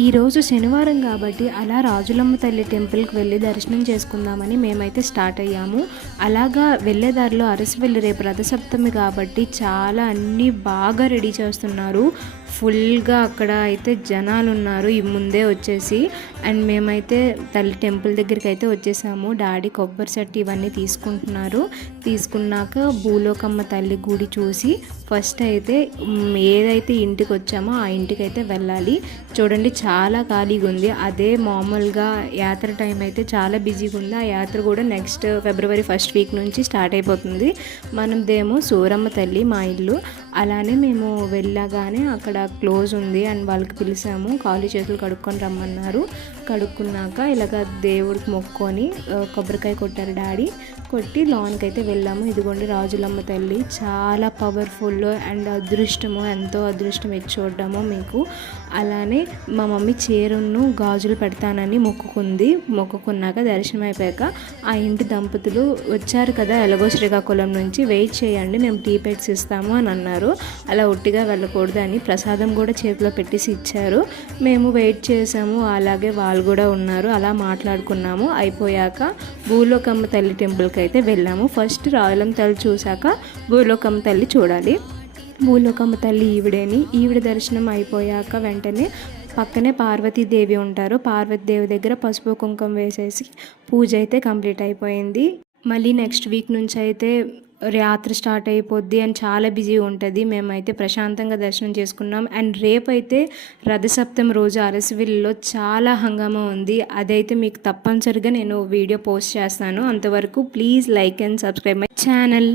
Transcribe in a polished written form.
ఈరోజు శనివారం కాబట్టి అలా రాజులమ్మ తల్లి టెంపుల్కి వెళ్ళి దర్శనం చేసుకుందామని మేమైతే స్టార్ట్ అయ్యాము. అలాగా వెళ్ళేదారిలో అరసవెల్లి రేపు రథసప్తమి కాబట్టి చాలా అన్నీ బాగా రెడీ చేస్తున్నారు. ఫుల్గా అక్కడ అయితే జనాలు ఉన్నారు ఈ ముందే వచ్చేసి. అండ్ మేమైతే తల్లి టెంపుల్ దగ్గరికి అయితే వచ్చేసాము. డాడీ కొబ్బరి చెట్టు ఇవన్నీ తీసుకున్నాక భూలోకమ్మ తల్లి గుడి చూసి ఫస్ట్ అయితే ఏదైతే ఇంటికి వచ్చామో ఆ ఇంటికి అయితే వెళ్ళాలి. చూడండి చాలా ఖాళీగా ఉంది. అదే మామూలుగా యాత్ర టైం అయితే చాలా బిజీగా ఉంది. ఆ యాత్ర కూడా నెక్స్ట్ ఫిబ్రవరి 1st వీక్ నుంచి స్టార్ట్ అయిపోతుంది. మనదేమో సూరమ్మ తల్లి మా ఇల్లు. అలానే మేము వెళ్ళగానే అక్కడ క్లోజ్ ఉంది అండ్ వాళ్ళకి పిలిచాము. కాళ్ళు చేతులు కడుక్కొని రమ్మన్నారు. కడుక్కున్నాక ఇలాగ దేవుడికి మొక్కుకొని కొబ్బరికాయ కొట్టారు డాడీ. కొట్టి లోన్కి అయితే వెళ్ళాము. ఇదిగోండి రాజులమ్మ తల్లి చాలా పవర్ఫుల్ అండ్ ఎంతో అదృష్టం ఇచ్చి చూడడము మీకు. అలానే మా మమ్మీ చీరను గాజులు పెడతానని మొక్కుకున్నాక దర్శనం అయిపోయాక ఆ ఇంటి దంపతులు వచ్చారు కదా ఎలాగో శ్రీకాకుళం నుంచి, వెయిట్ చేయండి మేము టీ పెట్స్ ఇస్తాము అని అన్నారు. అలా ఒట్టిగా వెళ్ళకూడదు అని ప్రసాదం కూడా చేతిలో పెట్టేసి ఇచ్చారు. మేము వెయిట్ చేసాము. అలాగే వాళ్ళు కూడా ఉన్నారు. అలా మాట్లాడుకున్నాము. అయిపోయాక భూలోకమ్మ తల్లి టెంపుల్కి అయితే వెళ్ళాము. ఫస్ట్ రాయలమ్మ తల్లి చూశాక భూలోకమ్మ తల్లి చూడాలి. భూలోకమ్మ తల్లి ఈవిడ దర్శనం అయిపోయాక వెంటనే పక్కనే పార్వతీదేవి ఉంటారు. పార్వతీదేవి దగ్గర పసుపు కుంకుమ వేసేసి పూజ అయితే కంప్లీట్ అయిపోయింది. మళ్ళీ నెక్స్ట్ వీక్ నుంచి అయితే యాత్ర స్టార్ట్ అయిపోద్ది అండ్ చాలా బిజీ ఉంటుంది. మేమైతే ప్రశాంతంగా దర్శనం చేసుకున్నాం. అండ్ రేపైతే రథసప్తమి రోజు అరసవిల్లిలో చాలా హంగామా ఉంది. అదైతే మీకు తప్పనిసరిగా నేను వీడియో పోస్ట్ చేస్తాను. అంతవరకు please like and subscribe my channel.